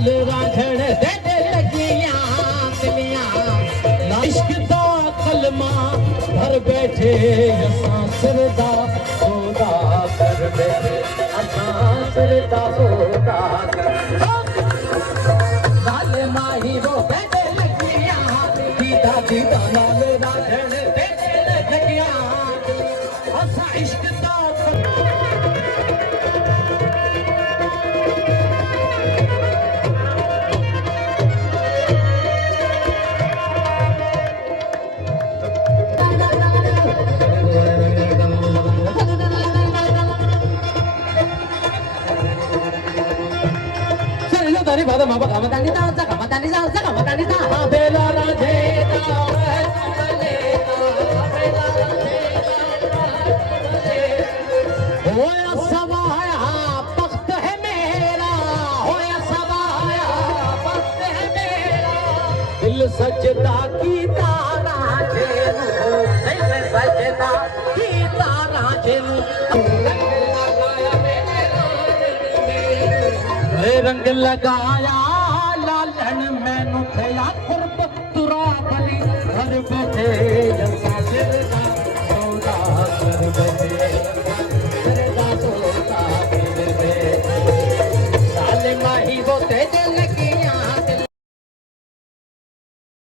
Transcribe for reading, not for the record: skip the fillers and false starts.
लाल रांझण दे दे लगियां मिलियां इश्क दा कलमा भर बैठे असां सिरदा सौदा कर बैठे असां सिरदा सौदा लाल माही वो दे दे लगियां दीदा दीदा लाल रांझण दे दे लगियां असां इश्क दा Dari pada mama kamu tani dansa kamu tani dansa kamu tani dansa bela radhe होया सवाया वक्त है मेरा होया सवाया वक्त है मेरा दिल सजदा की तारा जेनू दिल सजदा की तारा जेनू रंग लगाया लालन मैनू थया कुर्ब तुरा भली घर बैठे जसा सिरदा सौदा कर बैठे